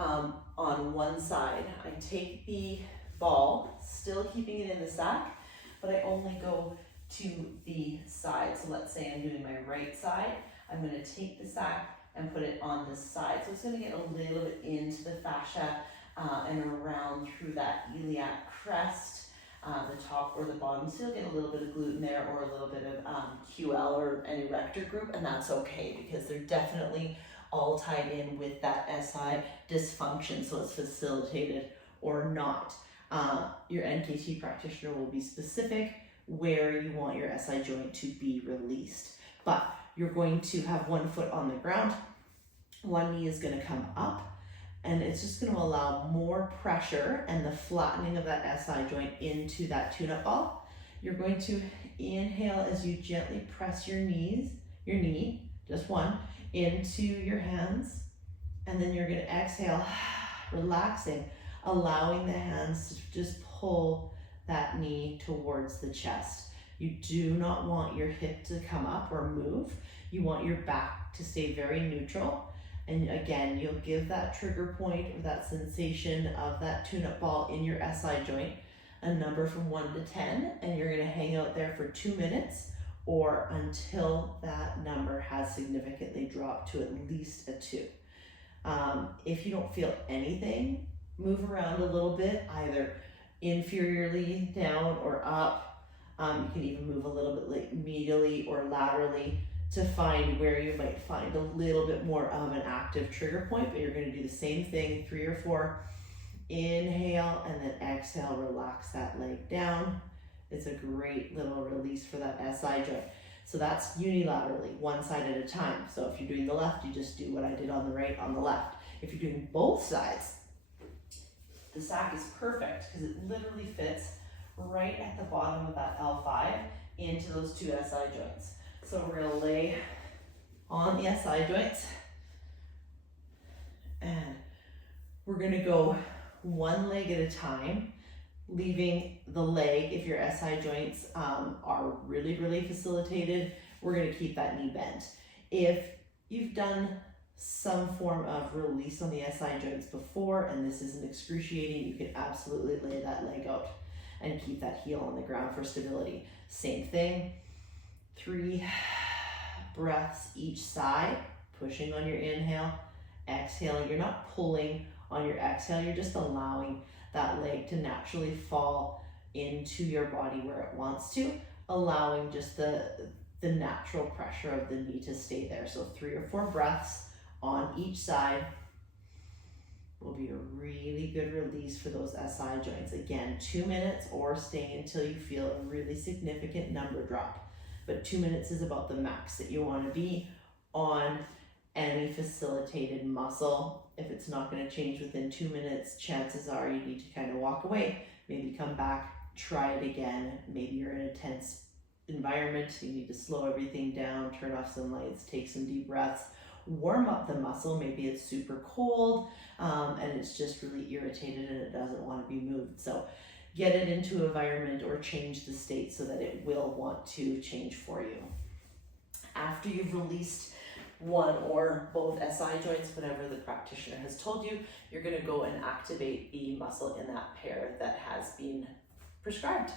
on one side. I take the ball, still keeping it in the sack, but I only go to the side. So let's say I'm doing my right side. I'm going to take the sack and put it on this side. So it's going to get a little bit into the fascia and around through that iliac crest, the top or the bottom. So you'll get a little bit of gluten there or a little bit of QL or an erector group, and that's okay because they're definitely all tied in with that SI dysfunction, so it's facilitated or not. Your NKT practitioner will be specific where you want your SI joint to be released. But you're going to have one foot on the ground, one knee is going to come up, and it's just going to allow more pressure and the flattening of that SI joint into that tune-up ball. You're going to inhale as you gently press your knee, just one, into your hands, and then you're going to exhale, relaxing, allowing the hands to just pull that knee towards the chest. You do not want your hip to come up or move. You want your back to stay very neutral. And again, you'll give that trigger point or that sensation of that tune-up ball in your SI joint a number from 1 to 10, and you're going to hang out there for 2 minutes or until that number has significantly dropped to at least a 2. If you don't feel anything, move around a little bit, either inferiorly down or up. You can even move a little bit like medially or laterally to find where you might find a little bit more of an active trigger point, but you're going to do the same thing 3 or 4. Inhale and then exhale, relax that leg down. It's a great little release for that SI joint. So that's unilaterally, one side at a time. So if you're doing the left, you just do what I did on the right, on the left. If you're doing both sides, the sack is perfect because it literally fits right at the bottom of that L5 into those 2 SI joints. So we're going to lay on the SI joints and we're going to go one leg at a time, leaving the leg, if your SI joints are really, really facilitated, we're going to keep that knee bent. If you've done some form of release on the SI joints before and this isn't excruciating, you can absolutely lay that leg out and keep that heel on the ground for stability. Same thing, 3 breaths each side, pushing on your inhale, exhaling. You're not pulling on your exhale, you're just allowing that leg to naturally fall into your body where it wants to, allowing just the natural pressure of the knee to stay there. So 3 or 4 breaths on each side will be a really good release for those SI joints. Again, 2 minutes or stay until you feel a really significant number drop. But 2 minutes is about the max that you want to be on any facilitated muscle. If it's not going to change within 2 minutes, chances are you need to kind of walk away, maybe come back, try it again. Maybe you're in a tense environment, you need to slow everything down, turn off some lights, take some deep breaths, warm up the muscle. Maybe it's super cold and it's just really irritated and it doesn't want to be moved. So get it into an environment or change the state so that it will want to change for you. After you've released one or both SI joints, whatever the practitioner has told you, you're going to go and activate the muscle in that pair that has been prescribed.